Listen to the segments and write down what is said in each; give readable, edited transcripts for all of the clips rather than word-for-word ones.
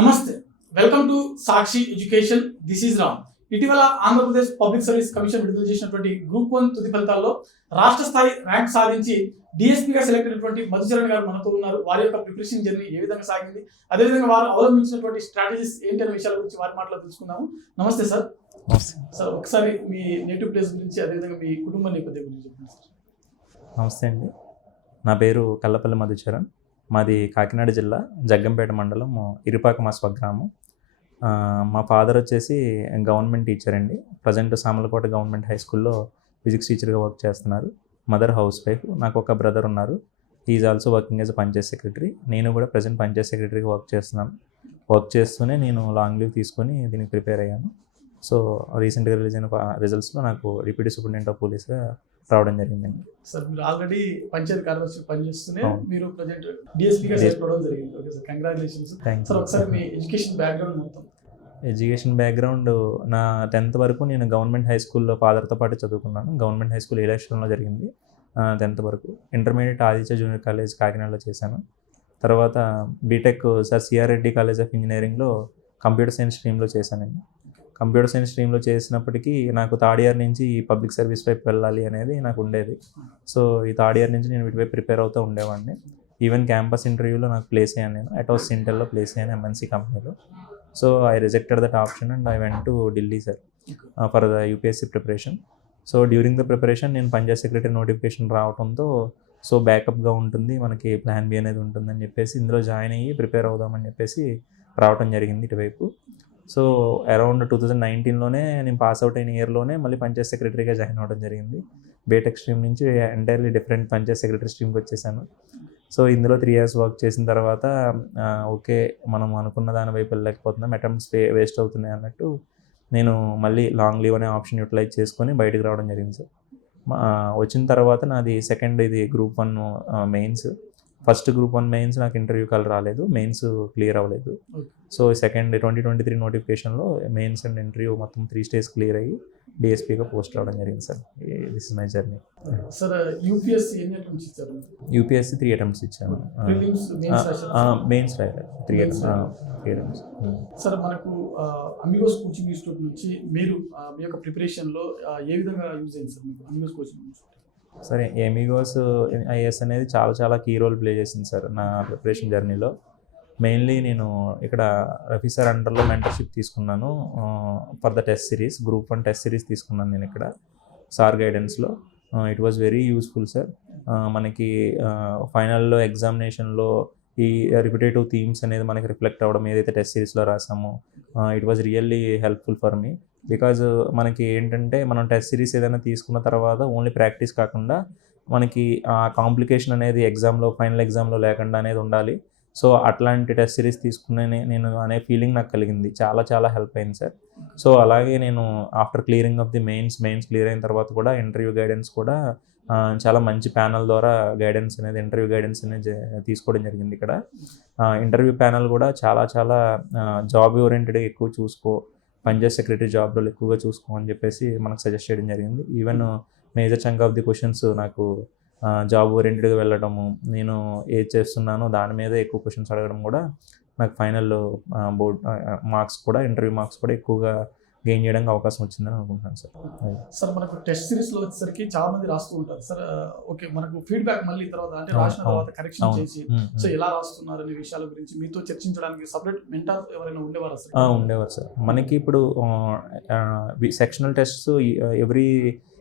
నమస్తే, welcome to Sakshi education. This is Ram. ఇటీవల Andhra Pradesh public service commission విడుదల చేసినటువంటి గ్రూప్ 1 తుది ఫలితాల్లో రాష్ట్ర స్థాయి ర్యాంక్ సాధించి డిఎస్పీగా సెలెక్ట్ అయినటువంటి మధుచరణ్ గారు మనతో ఉన్నారు. వారి యొక్క ప్రిపరేషన్ జర్నీ ఏ విధంగా సాగింది, అదేవిధంగా వారు అవలంబించినటువంటి స్ట్రాటజీస్ ఏంటి అనే విషయాల గురించి వారి మాటలో తెలుసుకుందాము. నమస్తే సార్. సార్, ఒకసారి మీ నేటివ్ ప్లేస్ గురించి, అదేవిధంగా మీ కుటుంబ నేపథ్యం గురించి చెప్పండి సార్. నమస్తే అండి, నా పేరు కల్లపల్లి మధుచరణ్. మాది కాకినాడ జిల్లా జగ్గంపేట మండలం ఇరుపాక మా స్వగ్రామం. మా ఫాదర్ వచ్చేసి గవర్నమెంట్ టీచర్ అండి. ప్రజెంట్ సామలకోట గవర్నమెంట్ హై స్కూల్లో ఫిజిక్స్ టీచర్గా వర్క్ చేస్తున్నారు. Mother house wife. నాకు ఒక బ్రదర్ ఉన్నారు. Is also working as Panchayat secretary. నేను కూడా ప్రజెంట్ పంచాయత్ సెక్రటరీగా వర్క్ చేస్తున్నాను. వర్క్ చేస్తూనే నేను లాంగ్ లీవ్ తీసుకొని దీనికి ప్రిపేర్ అయ్యాను. సో రీసెంట్గా రిలీజ్ అయిన రిజల్ట్స్లో నాకు డిప్యూటీ సూపరింటెండెంట్ ఆఫ్ పోలీస్గా రావడం జరిగిందండి. సార్, మీరు ఆల్రెడీ పంచాయతీ కార్యదర్శి పనిచేస్తూనే మీరు ప్రజెంట్ డిఎస్పీగా సెలెక్ట్ అవ్వడం జరిగింది. Okay sir, congratulations. సార్, ఒకసారి మీ ఎడ్యుకేషన్ బ్యాక్గ్రౌండ్ మొత్తం. ఎడ్యుకేషన్ బ్యాక్గ్రౌండ్, నా 10th వరకు నేను గవర్నమెంట్ హై స్కూల్లో ఫాదర్తో పాటు చదువుకున్నాను. గవర్నమెంట్ హై స్కూల్ ఏలేశ్వరంలో జరిగింది 10th వరకు. ఇంటర్మీడియట్ ఆదిత్య జూనియర్ కాలేజ్ కాకినాడలో చేశాను. తర్వాత BTech sir CR Reddy college of ఇంజనీరింగ్లో కంప్యూటర్ సైన్స్ స్ట్రీమ్లో చేశానండి. కంప్యూటర్ సైన్స్ స్ట్రీమ్లో చేసినప్పటికీ నాకు థర్డ్ ఇయర్ నుంచి ఈ పబ్లిక్ సర్వీస్ వైపు వెళ్ళాలి అనేది నాకు ఉండేది. సో ఈ థర్డ్ ఇయర్ నుంచి నేను వీటిపై ప్రిపేర్ అవుతూ ఉండేవాడిని. ఈవెన్ క్యాంపస్ ఇంటర్వ్యూలో నాకు ప్లేస్ అయ్యాను. నేను అటోస్ సింటెల్లో ప్లేస్ అయ్యాను ఎంఎన్సీ కంపెనీలో. So I rejected that option and I went to Delhi sir for the UPSC preparation. So during the preparation నేను పంచాయత్ సెక్రటరీ నోటిఫికేషన్ రావడంతో సో బ్యాకప్గా ఉంటుంది, మనకి ప్లాన్ బి అనేది ఉంటుందని చెప్పేసి ఇందులో జాయిన్ అయ్యి ప్రిపేర్ అవుదామని చెప్పేసి రావడం జరిగింది ఇటువైపు. సో అరౌండ్ 2019లోనే నేను పాస్ అవుట్ అయిన ఇయర్లోనే మళ్ళీ పంచాయత్ సెక్రటరీగా జాయిన్ అవ్వడం జరిగింది. బీటెక్ స్ట్రీమ్ నుంచి ఎంటైర్లీ డిఫరెంట్ పంచాయత్ సెక్రటరీ స్ట్రీమ్కి వచ్చేసాను. సో ఇందులో 3 years వర్క్ చేసిన తర్వాత ఓకే, మనం అనుకున్న దాని వైపు వెళ్ళలేకపోతున్నాం, అటెంప్ట్స్ వేస్ట్ అవుతున్నాయి అన్నట్టు నేను మళ్ళీ లాంగ్ లీవ్ అనే ఆప్షన్ యూటిలైజ్ చేసుకొని బయటకు రావడం జరిగింది సార్. వచ్చిన తర్వాత నాది సెకండ్ ఇది group 1 mains. First group 1 mains నాకు ఇంటర్వ్యూ కాల్ రాలేదు, మెయిన్స్ క్లియర్ అవ్వలేదు. సో సెకండ్ 2023 నోటిఫికేషన్లో మెయిన్స్ అండ్ ఇంటర్వ్యూ మొత్తం 3 stages క్లియర్ అయ్యి డిఎస్పీగా పోస్ట్ రావడం జరిగింది sir. This is my journey. Sir, UPSC ఎన్ని అటెంప్ట్స్ ఇచ్చారు? యూపీఎస్సీ 3 attempts ఇచ్చాను. మెయిన్స్ రాయాలి 3 attempts. సార్, మనకు అమిగోస్ కోచింగ్ ఇన్స్టిట్యూట్ నుంచి మీరు మీ యొక్క ప్రిపరేషన్లో ఏ విధంగా యూజ్ అయింది సార్ మీకు అమిగోస్ కోచింగ్ ఇన్స్టిట్యూట్? సరే, ఎమిగోస్ ఐఎస్ అనేది చాలా కీ రోల్ ప్లే చేసింది సార్ నా ప్రిపరేషన్ జర్నీలో. మెయిన్లీ నేను ఇక్కడ రఫీ సార్ అండర్లో మెంటర్షిప్ తీసుకున్నాను for the test series. Group 1 test series తీసుకున్నాను నేను ఇక్కడ సార్ గైడెన్స్లో. It was very useful sir. మనకి ఫైనల్లో ఎగ్జామినేషన్లో ఈ రిపిటేటివ్ థీమ్స్ అనేది మనకి రిఫ్లెక్ట్ అవ్వడం, ఏదైతే టెస్ట్ సిరీస్లో రాసామో it was really helpful for me. Because మనకి ఏంటంటే మనం టెస్ట్ సిరీస్ ఏదైనా తీసుకున్న తర్వాత ఓన్లీ ప్రాక్టీస్ కాకుండా మనకి ఆ కాంప్లికేషన్ అనేది ఎగ్జామ్లో ఫైనల్ ఎగ్జామ్లో లేకుండా అనేది ఉండాలి. సో అట్లాంటి టెస్ట్ సిరీస్ తీసుకునే నేను అనే ఫీలింగ్ నాకు కలిగింది. చాలా హెల్ప్ అయింది సార్. సో అలాగే నేను after clearing of the mains clear అయిన తర్వాత కూడా ఇంటర్వ్యూ గైడెన్స్ కూడా చాలా మంచి ప్యానల్ ద్వారా గైడెన్స్ అనేది ఇంటర్వ్యూ గైడెన్స్ అనేది తీసుకోవడం జరిగింది ఇక్కడ. ఇంటర్వ్యూ ప్యానల్ కూడా చాలా జాబ్ ఓరియంటెడ్గా ఎక్కువ చూసుకో, పంచాయత్ సెక్రటరీ జాబ్ రోల్ ఎక్కువగా చూసుకో అని చెప్పేసి మనకు సజెస్ట్ చేయడం జరిగింది. Even major chunk of the questions నాకు జాబ్ ఓరియంటెడ్గా వెళ్ళడము, నేను ఏది చేస్తున్నానో దాని మీద ఎక్కువ క్వశ్చన్స్ అడగడం కూడా నాకు ఫైనల్ బోర్డ్ మార్క్స్ కూడా ఇంటర్వ్యూ మార్క్స్ కూడా ఎక్కువగా గెయిన్ చేయడానికి అవకాశం వచ్చిందని అనుకుంటున్నాను సార్. సార్, మనకు టెస్ట్ సిరీస్లో వచ్చేసరికి చాలా మంది రాస్తూ ఉంటారు సార్. ఓకే, మనకు ఫీడ్బ్యాక్ మళ్ళీ తర్వాత అంటే రాసిన తర్వాత కరెక్షన్ చేసి సో ఎలా రాస్తున్నారు అనే విషయాల గురించి మీతో చర్చించడానికి సపరేట్ మెంటర్ ఎవరైనా ఉండేవారు సార్? ఉండేవారు సార్. మనకి ఇప్పుడు sectional tests every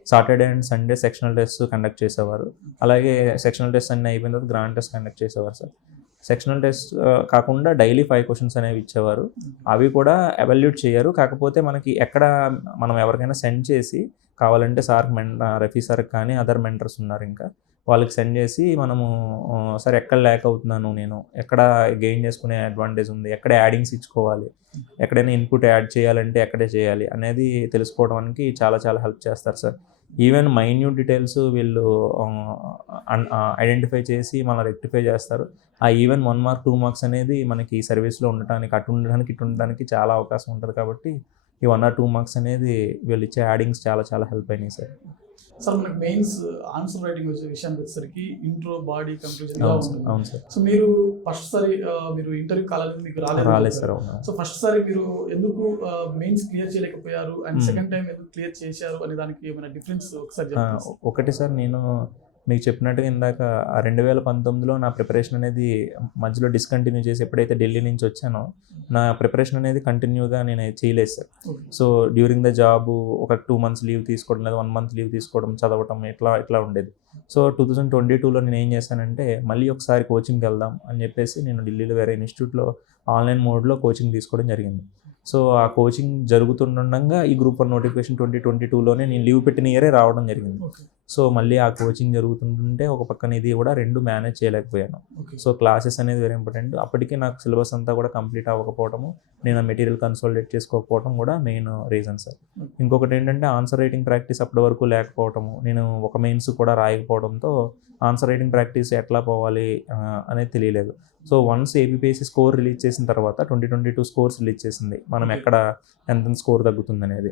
Saturday and Sunday sectional test conduct చేసేవారు. అలాగే సెక్షనల్ టెస్ట్ అన్నీ అయిపోయిన తర్వాత గ్రాండ్ టెస్ట్ కండక్ట్ చేసేవారు సార్. సెక్షనల్ టెస్ట్ కాకుండా డైలీ 5 questions అనేవి ఇచ్చేవారు. అవి కూడా ఎవాల్యూట్ చేయరు. కాకపోతే మనకి ఎక్కడ మనం ఎవరికైనా సెండ్ చేసి కావాలంటే రఫీ సార్కి కానీ అదర్ మెంటర్స్ ఉన్నారు ఇంకా వాళ్ళకి సెండ్ చేసి మనము సార్ ఎక్కడ ల్యాక్ అవుతున్నాను, నేను ఎక్కడ గెయిన్ చేసుకునే అడ్వాంటేజ్ ఉంది, ఎక్కడ యాడింగ్స్ ఇచ్చుకోవాలి, ఎక్కడైనా ఇన్పుట్ యాడ్ చేయాలంటే ఎక్కడే చేయాలి అనేది తెలుసుకోవడానికి చాలా హెల్ప్ చేస్తారు సార్. ఈవెన్ మైన్యూట్ డీటెయిల్స్ వీళ్ళు ఐడెంటిఫై చేసి మనం రెక్టిఫై చేస్తారు. ఆ ఈవెన్ 1 mark 2 marks అనేది మనకి ఈ సర్వీస్లో ఉండటానికి అటు ఉండడానికి చాలా అవకాశం ఉంటుంది. కాబట్టి ఈ 1 or 2 marks అనేది వీళ్ళు ఇచ్చే యాడింగ్స్ చాలా హెల్ప్ అయినాయి సార్. సార్ మనకి మెయిన్స్ ఆన్సర్ రైటింగ్ వచ్చే విషయానికి వచ్చేసరికి ఇంట్రో, బాడీ, కంక్లూజన్ ఇలా ఉంటుంది. అవును సార్. సో మీరు ఫస్ట్ సారి మీరు ఇంటర్వ్యూ కాలేదు, మీకు రాలేదు సార్. సో ఫస్ట్ సారి మీరు ఎందుకు మెయిన్స్ క్లియర్ చేయలేకపోయారు అండ్ Hmm. సెకండ్ టైం ఎందుకు క్లియర్ చేశారు అనే దానికి ఏమైనా డిఫరెన్స్ ఒకసారి చెప్తారా? ఒకటి సార్, నేను మీకు చెప్పినట్టుగా ఇందాక 2019లో నా ప్రిపరేషన్ అనేది మధ్యలో డిస్కంటిన్యూ చేసి ఎప్పుడైతే ఢిల్లీ నుంచి వచ్చానో నా ప్రిపరేషన్ అనేది కంటిన్యూగా నేను చేయలేదు sir. Okay. So during the job ఒక 2 months లీవ్ తీసుకోవడం, లేదా 1 month లీవ్ తీసుకోవడం, చదవటం ఇట్లా ఉండేది. సో 2022లో నేను ఏం చేశానంటే మళ్ళీ ఒకసారి కోచింగ్కి వెళ్దాం అని చెప్పేసి నేను ఢిల్లీలో వేరే ఇన్స్టిట్యూట్లో ఆన్లైన్ మోడ్లో కోచింగ్ తీసుకోవడం జరిగింది. సో ఆ కోచింగ్ జరుగుతుండగా ఈ గ్రూప్ 1 నోటిఫికేషన్ 2022లోనే నేను లీవ్ పెట్టిన ఇయరే రావడం జరిగింది. Okay. సో మళ్ళీ ఆ కోచింగ్ జరుగుతుంటే ఒక పక్కన ఇది కూడా 2 మేనేజ్ చేయలేకపోయాను. Okay. సో క్లాసెస్ అనేది వెరీ ఇంపార్టెంట్. అప్పటికి నాకు సిలబస్ అంతా కూడా కంప్లీట్ అవ్వకపోవడము, నేను ఆ మెటీరియల్ కన్సోలిడేట్ చేసుకోకపోవడం కూడా మెయిన్ రీజన్ సార్. ఇంకొకటి ఏంటంటే ఆన్సర్ రైటింగ్ ప్రాక్టీస్ అప్పటి వరకు లేకపోవడము, నేను ఒక మెయిన్స్ కూడా రాయకపోవడంతో ఆన్సర్ రైటింగ్ ప్రాక్టీస్ ఎట్లా పోవాలి అనేది తెలియలేదు. So once APPSC score release చేసిన తర్వాత 2022 స్కోర్స్ రిలీజ్ చేసింది, మనం ఎక్కడ ఎంత స్కోర్ తగ్గుతుంది అనేది.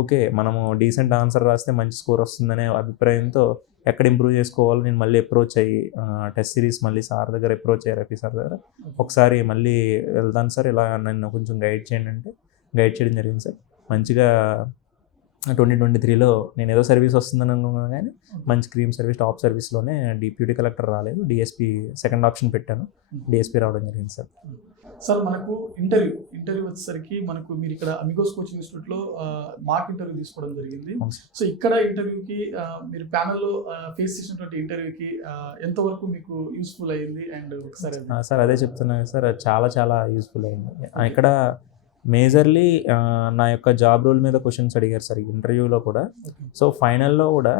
ఓకే, మనము డీసెంట్ ఆన్సర్ రాస్తే మంచి స్కోర్ వస్తుందనే అభిప్రాయంతో ఎక్కడ ఇంప్రూవ్ చేసుకోవాలో నేను మళ్ళీ అప్రోచ్ అయ్యి టెస్ట్ సిరీస్ మళ్ళీ సార్ దగ్గర అప్రోచ్ అయ్యారు, రఫీ సార్ దగ్గర. ఒకసారి మళ్ళీ వెళ్తాను సార్, ఇలా నన్ను కొంచెం గైడ్ చేయండి అంటే గైడ్ చేయడం జరిగింది సార్. మంచిగా 2023లో నేను ఏదో సర్వీస్ వస్తుందని అనుకున్నాను, కానీ మంచి క్రీమ్ సర్వీస్, టాప్ సర్వీస్లోనే డిప్యూటీ కలెక్టర్ రాలేదు, డిఎస్పీ సెకండ్ ఆప్షన్ పెట్టాను, డిఎస్పీ రావడం జరిగింది సార్. సార్ మనకు ఇంటర్వ్యూ వచ్చేసరికి మనకు మీరు ఇక్కడ అమిగోస్ కోచింగ్ ఇన్స్టిట్యూట్లో మాక్ ఇంటర్వ్యూ తీసుకోవడం జరిగింది. సో ఇక్కడ ఇంటర్వ్యూకి మీరు ప్యానల్లో ఫేస్ చేసినటువంటి ఇంటర్వ్యూకి ఎంతవరకు మీకు యూస్ఫుల్ అయ్యింది అండ్ ఒకసారి సార్ అదే చెప్తున్నాను సార్, చాలా యూస్ఫుల్ అయింది. ఇక్కడ మేజర్లీ నా యొక్క జాబ్ రోల్ మీద క్వశ్చన్స్ అడిగారు సార్ ఇంటర్వ్యూలో కూడా. సో ఫైనల్లో కూడా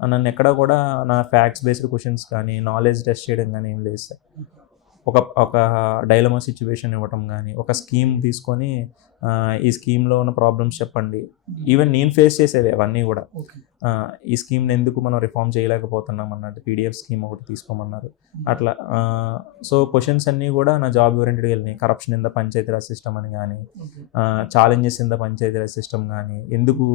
నన్ను ఎక్కడ కూడా నా ఫ్యాక్ట్స్ బేస్డ్ క్వశ్చన్స్ కానీ నాలెడ్జ్ టెస్ట్ చేయడం కానీ ఏం లేదు సార్. ఒక డైలమా సిచ్యువేషన్ ఇవ్వటం కానీ, ఒక స్కీమ్ తీసుకొని ఈ స్కీమ్లో ఉన్న ప్రాబ్లమ్స్ చెప్పండి, ఈవెన్ నేను ఫేస్ చేసేవి అవన్నీ కూడా. ఈ స్కీమ్ని ఎందుకు మనం రిఫార్మ్ చేయలేకపోతున్నాం అన్నట్టు పీడిఎఫ్ స్కీమ్ ఒకటి తీసుకోమన్నారు అట్లా. సో క్వశ్చన్స్ అన్నీ కూడా నా జాబ్ ఓరియంటెడ్గా వెళ్ళినాయి. Corruption in the Panchayati Raj system అని కానీ, challenges in the Panchayati Raj system కానీ, ఎందుకు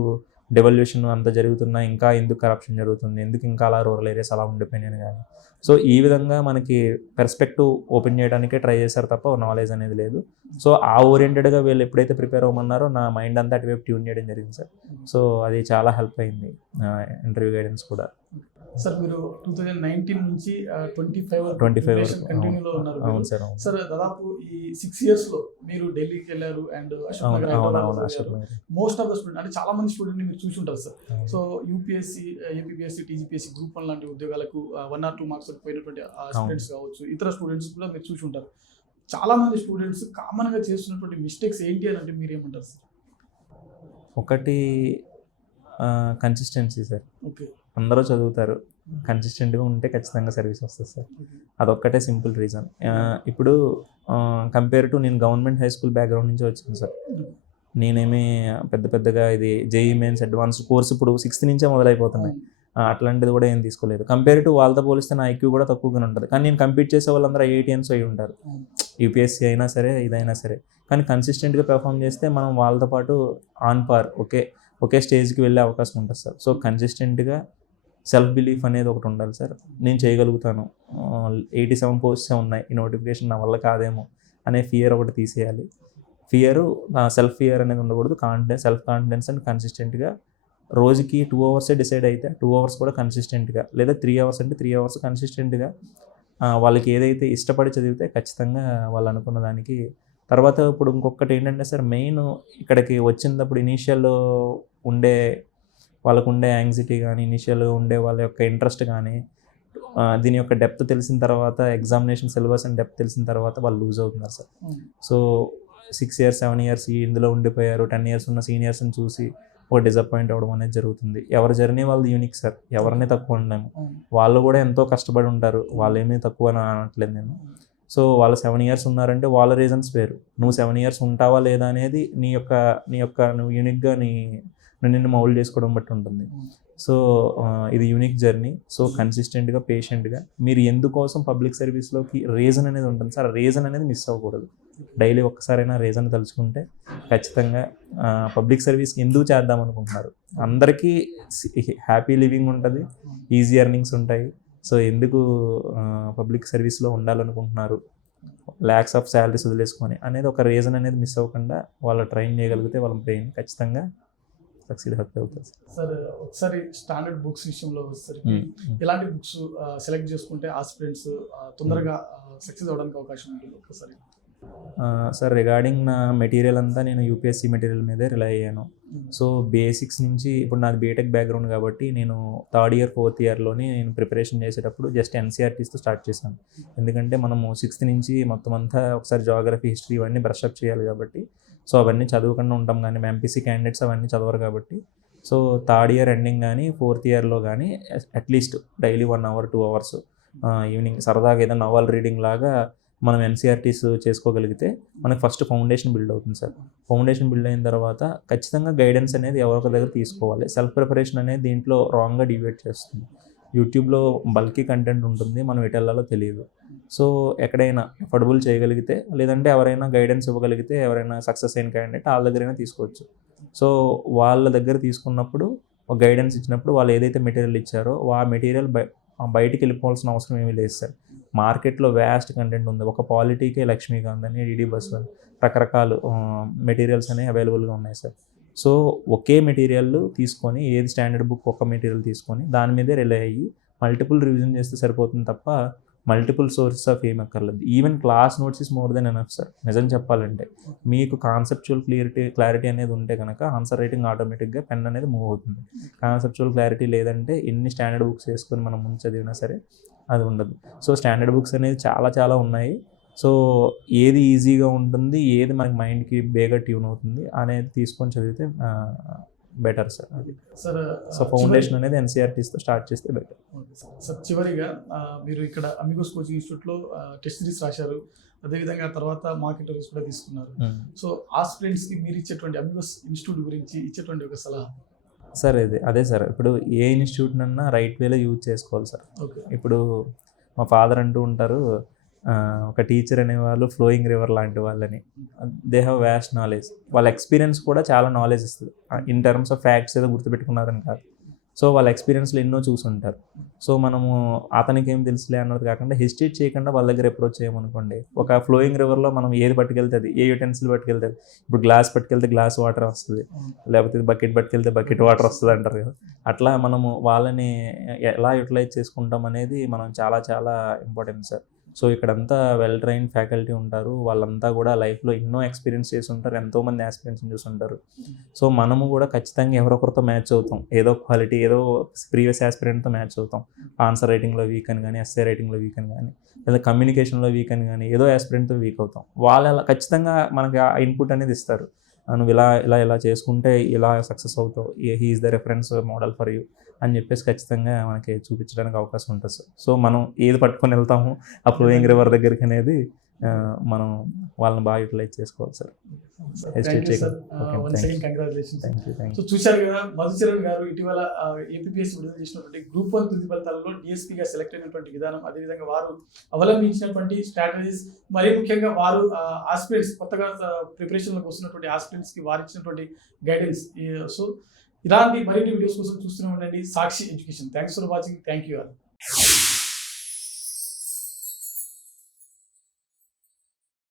డెవల్యూషన్ అంత జరుగుతున్నా ఇంకా ఎందుకు కరప్షన్ జరుగుతుంది, ఎందుకు ఇంకా అలా రూరల్ ఏరియాస్ అలా ఉండిపోయినాయని కానీ. సో ఈ విధంగా మనకి పెర్స్పెక్టివ్ ఓపెన్ చేయడానికే ట్రై చేశారు తప్ప నాలెడ్జ్ అనేది లేదు. సో ఆ ఓరియంటెడ్గా వీళ్ళు ఎప్పుడైతే ప్రిపేర్ అవ్వమన్నారో నా మైండ్ అంతా అటువైపు ట్యూన్ చేయడం జరిగింది సార్. సో అది చాలా హెల్ప్ అయింది ఇంటర్వ్యూ గైడెన్స్ కూడా. సార్ మీరు 2019 నుంచి 25 వరకు కంటిన్యూలో ఉన్నారు. అవును సార్. సార్ దాదాపు ఈ 6 years లో మీరు ఢిల్లీకి వెళ్ళారు and most of the student అంటే చాలా మంది స్టూడెంట్ మీరు చూసి ఉంటారు sir. So UPSC, APPSC, TGPSC group 1 లాంటి ఉద్యోగాలకు 1 or 2 మార్క్స్ పోయినటువంటి స్టూడెంట్స్ కావచ్చు, ఇతర స్టూడెంట్స్ కూడా మీరు చూసి ఉంటారు. చాలా మంది స్టూడెంట్స్ కామన్ గా చేస్తున్నటువంటి మిస్టేక్స్ ఏంటి అని అంటే మీరు ఏమంటారు సార్? ఒకటి కన్సిస్టెన్సీ సార్. ఓకే, అందరూ చదువుతారు, కన్సిస్టెంట్గా ఉంటే ఖచ్చితంగా సర్వీస్ వస్తుంది సార్. అదొక్కటే సింపుల్ రీజన్. ఇప్పుడు కంపేర్ టు నేను గవర్నమెంట్ హై స్కూల్ బ్యాక్గ్రౌండ్ నుంచి వచ్చాను సార్. నేనేమి పెద్దగా ఇది జేఈ మెయిన్స్ అడ్వాన్స్డ్ కోర్స్ ఇప్పుడు 6th నుంచే మొదలైపోతున్నాయి, అట్లాంటిది కూడా ఏం తీసుకోలేదు. కంపేర్ టు వాళ్ళతో పోలిస్తే నా ఐక్యూ కూడా తక్కువగానే ఉంటుంది. కానీ నేను కంపీట్ చేసే వాళ్ళందరూ ఐఐటిఎన్స్ అయి ఉంటారు, యూపీఎస్సీ అయినా సరే ఇదైనా సరే. కానీ కన్సిస్టెంట్గా పెర్ఫామ్ చేస్తే మనం వాళ్ళతో పాటు ఆన్ పార్ ఒకే స్టేజ్కి వెళ్ళే అవకాశం ఉంటుంది సార్. సో కన్సిస్టెంట్గా సెల్ఫ్ బిలీఫ్ అనేది ఒకటి ఉండాలి సార్. నేను చేయగలుగుతాను, 87 పోస్ట్సే ఉన్నాయి, ఈ నోటిఫికేషన్ నా వల్ల కాదేమో అనే ఫియర్ ఒకటి తీసేయాలి. సెల్ఫ్ ఫియర్ అనేది ఉండకూడదు. సెల్ఫ్ కాన్ఫిడెన్స్ అండ్ కన్సిస్టెంట్గా రోజుకి 2 hours డిసైడ్ అయితే 2 hours కూడా కన్సిస్టెంట్గా, లేదా 3 hours అంటే 3 hours కన్సిస్టెంట్గా వాళ్ళకి ఏదైతే ఇష్టపడి చదివితే ఖచ్చితంగా వాళ్ళు అనుకున్న దానికి. తర్వాత ఇప్పుడు ఇంకొకటి ఏంటంటే సార్, మెయిన్ ఇక్కడికి వచ్చినప్పుడు ఇనీషియల్ వాళ్ళకు ఉండే యాంగ్జైటీ కానీ, ఇనీషియల్ ఉండే వాళ్ళ యొక్క ఇంట్రెస్ట్ కానీ, దీని యొక్క డెప్త్ తెలిసిన తర్వాత, ఎగ్జామినేషన్ సిలబస్ అండ్ డెప్త్ తెలిసిన తర్వాత వాళ్ళు లూజ్ అవుతున్నారు సార్. సో 6 years 7 years ఇందులో ఉండిపోయారు, 10 years ఉన్న సీనియర్స్ని చూసి ఒక డిసప్పాయింట్ అవ్వడం అనేది జరుగుతుంది. ఎవరి జర్నీ వాళ్ళది యూనిక్ సార్, ఎవరిని తక్కువ ఉండలేము. వాళ్ళు కూడా ఎంతో కష్టపడి ఉంటారు, వాళ్ళేమీ తక్కువ అనట్లేదు నేను. సో వాళ్ళు 7 years ఉన్నారంటే వాళ్ళ రీజన్స్ వేరు. నువ్వు 7 years ఉంటావా లేదా అనేది నీ యొక్క నువ్వు యూనిక్గా నిన్ను మౌల్డ్ చేసుకోవడం బట్టి ఉంటుంది. సో ఇది యూనిక్ జర్నీ. సో కన్సిస్టెంట్గా, పేషెంట్గా మీరు ఎందుకోసం పబ్లిక్ సర్వీస్లోకి రీజన్ అనేది ఉంటుంది సార్. రీజన్ అనేది మిస్ అవ్వకూడదు. డైలీ ఒక్కసారైనా రీజన్ తలుచుకుంటే ఖచ్చితంగా పబ్లిక్ సర్వీస్కి ఎందుకు చేద్దాం అనుకుంటున్నారు, అందరికీ హ్యాపీ లివింగ్ ఉంటుంది, ఈజీ ఎర్నింగ్స్ ఉంటాయి. సో ఎందుకు పబ్లిక్ సర్వీస్లో ఉండాలనుకుంటున్నారు, ల్యాక్స్ ఆఫ్ శాలరీస్ వదిలేసుకొని అనేది ఒక రీజన్ అనేది మిస్ అవ్వకుండా వాళ్ళు ట్రైన్ చేయగలిగితే వాళ్ళ బ్రెయిన్ ఖచ్చితంగా సక్సీడ్ అవుతుంది. సార్ ఒకసారి స్టాండర్డ్ బుక్స్ విషయంలో వచ్చేసరికి ఎలాంటి బుక్స్ సెలెక్ట్ చేసుకుంటే ఆస్పిరెంట్స్ తొందరగా సక్సెస్ అవ్వడానికి అవకాశం ఉంటుంది ఒకసారి? సార్ రిగార్డింగ్ నా మెటీరియల్ అంతా నేను యూపీఎస్సీ మెటీరియల్ మీదే రిలై అయ్యాను. సో బేసిక్స్ నుంచి ఇప్పుడు నాది బీటెక్ బ్యాక్గ్రౌండ్ కాబట్టి నేను థర్డ్ ఇయర్ ఫోర్త్ ఇయర్లోని నేను ప్రిపరేషన్ చేసేటప్పుడు జస్ట్ ఎన్సీఆర్టీస్తో స్టార్ట్ చేశాను. ఎందుకంటే మనము 6th నుంచి మొత్తం అంతా ఒకసారి జాగ్రఫీ హిస్టరీ ఇవన్నీ బ్రష్అప్ చేయాలి కాబట్టి, సో అవన్నీ చదువుకుండా ఉంటాం. కానీ ఎంపీసీ క్యాండిడేట్స్ అవన్నీ చదవరు కాబట్టి, సో థర్డ్ ఇయర్ ఎండింగ్ కానీ ఫోర్త్ ఇయర్లో కానీ at least daily 1 hour 2 hours evening సరదాగా ఏదైనా నవల్ రీడింగ్ లాగా మనం ఎన్సీఆర్టీస్ చేసుకోగలిగితే మనకు ఫస్ట్ ఫౌండేషన్ బిల్డ్ అవుతుంది సార్. ఫౌండేషన్ బిల్డ్ అయిన తర్వాత ఖచ్చితంగా గైడెన్స్ అనేది ఎవరొక దగ్గర తీసుకోవాలి. సెల్ఫ్ ప్రిపరేషన్ అనేది దీంట్లో రాంగ్గా డివైడ్ చేస్తుంది. యూట్యూబ్లో బల్కీ కంటెంట్ ఉంటుంది, మనం ఎటు వెళ్ళాలో తెలియదు. సో ఎక్కడైనా అఫోర్డబుల్ చేయగలిగితే, లేదంటే ఎవరైనా గైడెన్స్ ఇవ్వగలిగితే, ఎవరైనా సక్సెస్ అయిన క్యాండిడేట్ వాళ్ళ దగ్గరైనా తీసుకోవచ్చు. సో వాళ్ళ దగ్గర తీసుకున్నప్పుడు ఒక గైడెన్స్ ఇచ్చినప్పుడు వాళ్ళు ఏదైతే మెటీరియల్ ఇచ్చారో ఆ మెటీరియల్ బయటికి వెళ్ళిపోవాల్సిన అవసరం ఏమీ లేదు సార్. మార్కెట్లో వ్యాస్ట్ కంటెంట్ ఉంది. ఒక పాలిటీకే లక్ష్మీకాంత్ అని, డిడి బస్సు అని రకరకాల మెటీరియల్స్ అనేవి అవైలబుల్గా ఉన్నాయి సార్. సో ఒకే మెటీరియల్ తీసుకొని, ఏది స్టాండర్డ్ బుక్ ఒక మెటీరియల్ తీసుకొని దాని మీదే రిలై అయ్యి మల్టిపుల్ రివిజన్ చేస్తే సరిపోతుంది తప్ప మల్టిపుల్ సోర్సెస్ ఆఫ్ ఏం అక్కర్లేదు. Even class notes is more than enough sir. నిజం చెప్పాలంటే మీకు కాన్సెప్చువల్ క్లారిటీ అనేది ఉంటే కనుక ఆన్సర్ రైటింగ్ ఆటోమేటిక్గా పెన్ అనేది మూవ్ అవుతుంది. కాన్సెప్చువల్ క్లారిటీ లేదంటే ఎన్ని స్టాండర్డ్ బుక్స్ వేసుకొని మనం ముందు చదివినా సరే అది ఉండదు. సో స్టాండర్డ్ బుక్స్ అనేది చాలా ఉన్నాయి. సో ఏది ఈజీగా ఉంటుంది, ఏది మనకి మైండ్కి బేగా ట్యూన్ అవుతుంది అనేది తీసుకొని చదివితే బెటర్ సార్. అది సార్. సో ఫౌండేషన్ అనేది ఎన్సీఆర్టీస్తో స్టార్ట్ చేస్తే బెటర్. సార్ చివరిగా మీరు ఇక్కడ అమిగోస్ కోచింగ్ ఇన్స్టిట్యూట్లో టెస్ట్ సిరీస్ రాశారు, అదేవిధంగా తర్వాత మాక్ ఇంటర్వ్యూస్ కూడా తీసుకున్నారు. సో ఆస్పిరెంట్స్కి మీరు ఇచ్చేటువంటి అమిగోస్ ఇన్స్టిట్యూట్ గురించి ఇచ్చేటువంటి ఒక సలహా? సార్ అదే సార్, ఇప్పుడు ఏ ఇన్స్టిట్యూట్నన్నా రైట్ వేలో యూజ్ చేసుకోవాలి సార్. ఇప్పుడు మా ఫాదర్ అంటూ ఉంటారు, ఒక టీచర్ అనేవాళ్ళు ఫ్లోయింగ్ రివర్ లాంటి వాళ్ళని. They have vast knowledge. వాళ్ళ ఎక్స్పీరియన్స్ కూడా చాలా నాలెడ్జ్ ఇస్తుంది. ఇన్ టర్మ్స్ ఆఫ్ ఫ్యాక్ట్స్ ఏదో గుర్తుపెట్టుకున్నారని కాదు. సో వాళ్ళ ఎక్స్పీరియన్స్లో ఎన్నో చూసుంటారు. సో మనము అతనికి ఏం తెలుసులే అన్నది కాకుండా హెసిటేట్ చేయకుండా వాళ్ళ దగ్గర అప్రోచ్ చేయమనుకోండి. ఒక ఫ్లోయింగ్ రివర్లో మనం ఏది పట్టుకెళ్తుంది, ఏ యూటెన్సిల్ పట్టుకెళ్తుంది. ఇప్పుడు గ్లాస్ పట్టుకెళ్తే గ్లాస్ వాటర్ వస్తుంది, లేకపోతే బకెట్ పట్టుకెళ్తే బకెట్ వాటర్ వస్తుంది అంటారు కదా. అట్లా మనము వాళ్ళని ఎలా యూటిలైజ్ చేసుకుంటాం అనేది మనం చాలా ఇంపార్టెంట్ సార్. సో ఇక్కడంతా వెల్ ట్రైన్ ఫ్యాకల్టీ ఉంటారు. వాళ్ళంతా కూడా లైఫ్లో ఎన్నో ఎక్స్పీరియన్స్ చేసి ఉంటారు, ఎంతోమంది ఆస్పిరెంట్స్ని చూసుంటారు. సో మనము కూడా ఖచ్చితంగా ఎవరొకరితో మ్యాచ్ అవుతాం. ఏదో క్వాలిటీ, ఏదో ప్రీవియస్ ఆస్పిరెంట్తో మ్యాచ్ అవుతాం. ఆన్సర్ రైటింగ్లో వీక్ అని కానీ, ఎస్ఏ రైటింగ్లో వీక్ అని కానీ, లేదా కమ్యూనికేషన్లో వీక్ అని కానీ, ఏదో ఆస్పిరెంట్తో వీక్ అవుతాం. వాళ్ళు ఖచ్చితంగా మనకి ఆ ఇన్పుట్ అనేది ఇస్తారు. నువ్వు ఇలా చేసుకుంటే ఇలా సక్సెస్ అవుతావు, he is the reference model for you అని చెప్పేసి ఖచ్చితంగా మనకి చూపించడానికి అవకాశం ఉంటుంది సార్. సో మనం ఏది పట్టుకొని వెళ్తాము ఆ ఫ్లోయింగ్ రివర్ దగ్గరికి అనేది మనం వాళ్ళని బాగా యూటిలైజ్ చేసుకోవాలి సార్. సో చూశారు కదా, మధుచరణ్ గారు ఇటీవల ఏపీఎస్సీ విడుదల చేసినటువంటి గ్రూప్ 1 తుది ఫలితాలలో డిఎస్పీగా సెలెక్ట్ అయినటువంటి విధానం, అదేవిధంగా వారు అవలంబించినటువంటి స్ట్రాటజీస్, మరీ ముఖ్యంగా వారు ఆస్పిరెంట్స్ కొత్తగా ప్రిపరేషన్లోకి వస్తున్నటువంటి ఆస్పిరెంట్స్కి వారు ఇచ్చినటువంటి గైడెన్స్. సో ఇలాంటి మరిన్ని వీడియోస్ కోసం చూస్తూనే ఉండండి Sakshi education. Thanks for watching. Thank you all.